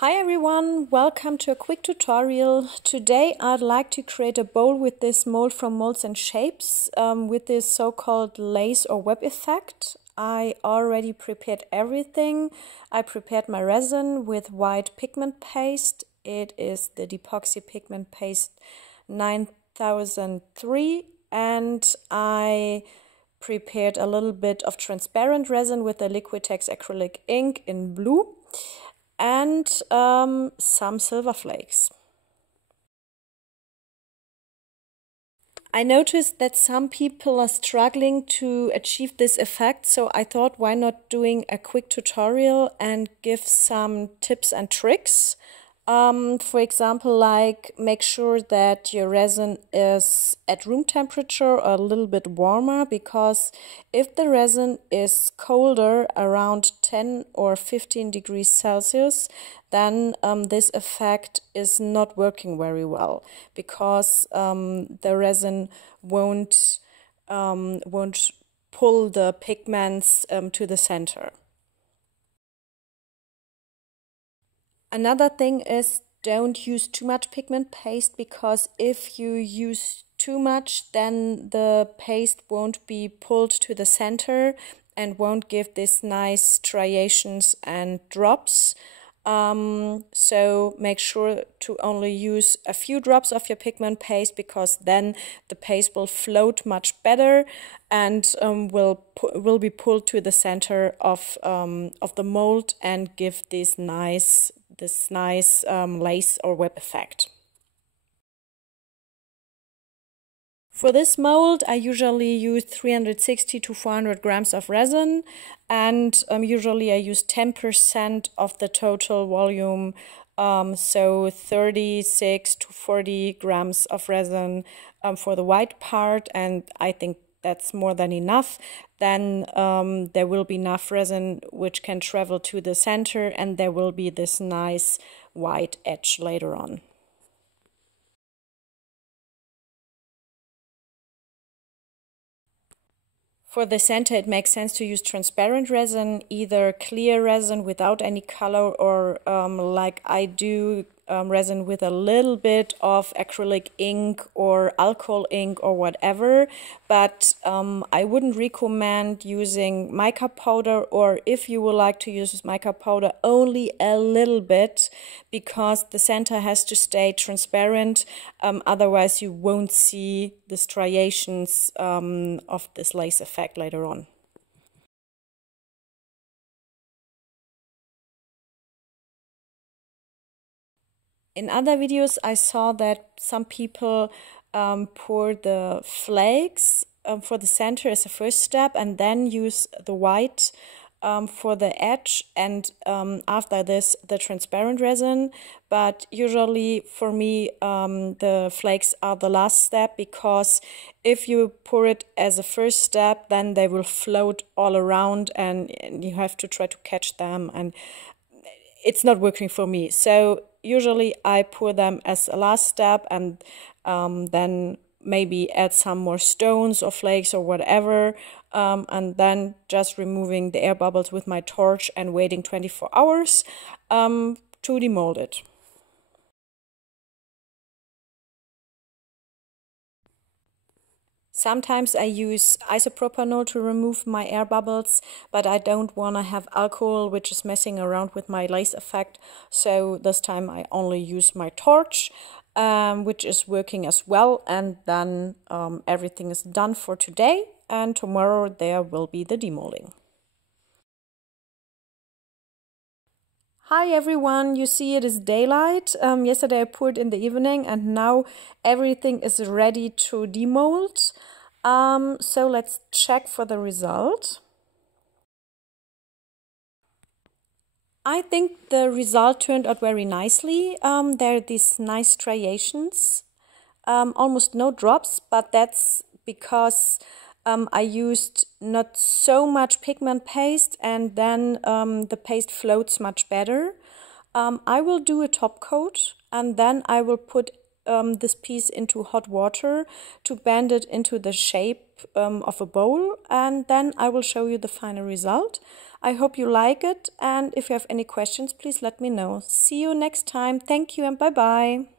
Hi everyone, welcome to a quick tutorial. Today I'd like to create a bowl with this mold from MoldsandShapes with this so-called lace or web effect. I already prepared everything. I prepared my resin with white pigment paste. It is the Epoxy pigment paste 9003, and I prepared a little bit of transparent resin with the Liquitex acrylic ink in blue and some silver flakes. I noticed that some people are struggling to achieve this effect, so I thought, why not doing a quick tutorial and give some tips and tricks. For example, like make sure that your resin is at room temperature or a little bit warmer, because if the resin is colder, around 10 or 15 degrees Celsius, then this effect is not working very well, because the resin won't pull the pigments to the center. Another thing is, don't use too much pigment paste, because if you use too much, then the paste won't be pulled to the center and won't give these nice striations and drops. So make sure to only use a few drops of your pigment paste, because then the paste will float much better and will be pulled to the center of the mold and give this nice lace or web effect. For this mold, I usually use 360 to 400 grams of resin, and usually I use 10% of the total volume, so 36 to 40 grams of resin for the white part, and I think that's more than enough. Then there will be enough resin which can travel to the center, and there will be this nice white edge later on. For the center, it makes sense to use transparent resin, either clear resin without any color, or like I do, resin with a little bit of acrylic ink or alcohol ink or whatever. But I wouldn't recommend using mica powder, or if you would like to use mica powder, only a little bit, because the center has to stay transparent. Otherwise you won't see the striations of this lace effect later on. In other videos, I saw that some people pour the flakes for the center as a first step, and then use the white for the edge, and after this the transparent resin. But usually for me the flakes are the last step, because if you pour it as a first step, then they will float all around and you have to try to catch them, and it's not working for me. So usually I pour them as a last step, and then maybe add some more stones or flakes or whatever, and then just removing the air bubbles with my torch and waiting 24 hours to demold it. Sometimes I use isopropanol to remove my air bubbles, but I don't want to have alcohol which is messing around with my lace effect, so this time I only use my torch, which is working as well, and then everything is done for today, and tomorrow there will be the demolding. Hi everyone, you see it is daylight. Yesterday I poured in the evening, and now everything is ready to demold. So let's check for the result. I think the result turned out very nicely. There are these nice striations, almost no drops, but that's because I used not so much pigment paste, and then the paste floats much better. I will do a top coat, and then I will put this piece into hot water to bend it into the shape of a bowl, and then I will show you the final result. I hope you like it, and if you have any questions, please let me know. See you next time. Thank you and bye-bye.